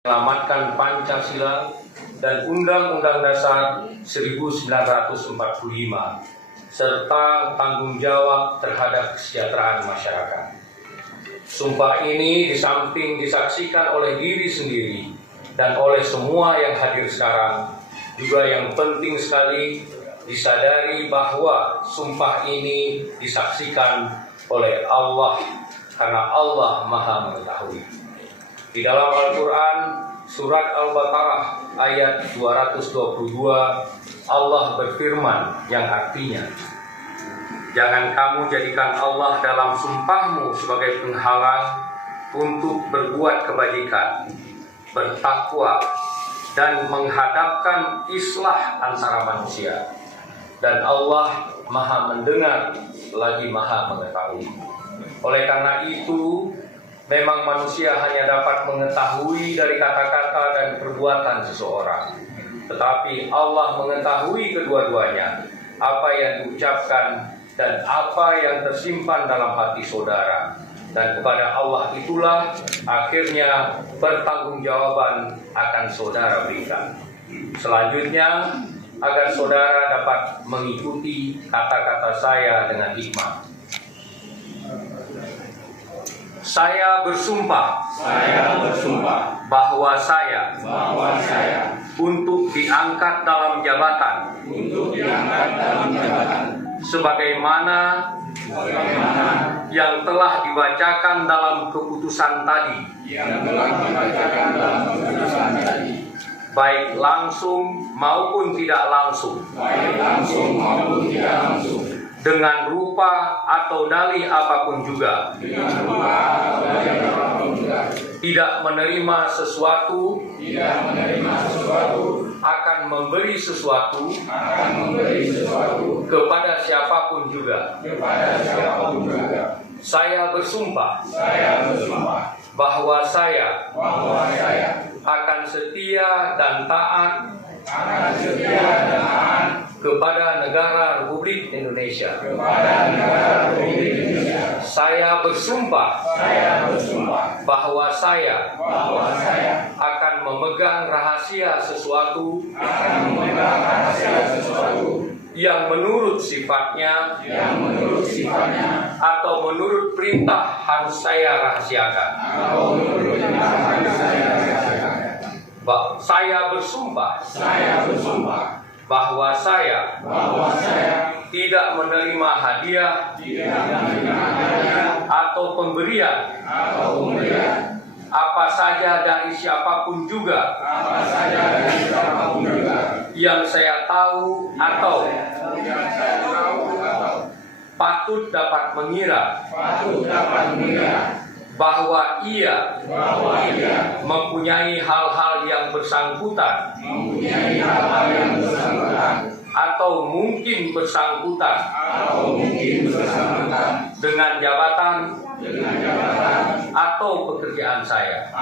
Menyelamatkan Pancasila dan Undang-Undang Dasar 1945 serta tanggung jawab terhadap kesejahteraan masyarakat. Sumpah ini di samping disaksikan oleh diri sendiri dan oleh semua yang hadir sekarang, juga yang penting sekali disadari bahwa sumpah ini disaksikan oleh Allah karena Allah Maha Mengetahui. Di dalam Al-Quran, surat Al-Baqarah ayat 222, Allah berfirman yang artinya, "Jangan kamu jadikan Allah dalam sumpahmu sebagai penghalang untuk berbuat kebajikan, bertakwa, dan menghadapkan islah antara manusia. Dan Allah Maha Mendengar lagi Maha Mengetahui." Oleh karena itu, memang manusia hanya dapat mengetahui dari kata-kata dan perbuatan seseorang, tetapi Allah mengetahui kedua-duanya, apa yang diucapkan dan apa yang tersimpan dalam hati saudara. Dan kepada Allah itulah akhirnya pertanggungjawaban akan saudara berikan. Selanjutnya, agar saudara dapat mengikuti kata-kata saya dengan hikmah. Saya bersumpah bahwa saya untuk diangkat dalam jabatan sebagaimana yang telah dibacakan dalam keputusan tadi, baik langsung maupun tidak langsung, dengan rupa atau dalih apapun juga, tidak menerima sesuatu, akan memberi sesuatu kepada siapapun juga. Saya bersumpah bahwa saya akan setia dan taat kepada negara Republik Indonesia. Saya bersumpah bahwa saya akan memegang rahasia sesuatu yang menurut sifatnya atau menurut perintah harus saya rahasiakan. Saya bersumpah bahwa saya tidak menerima hadiah atau pemberian apa saja dari siapapun juga yang saya tahu atau patut dapat mengira bahwa ia mempunyai hal-hal yang bersangkutan atau mungkin bersangkutan dengan jabatan atau pekerjaan saya.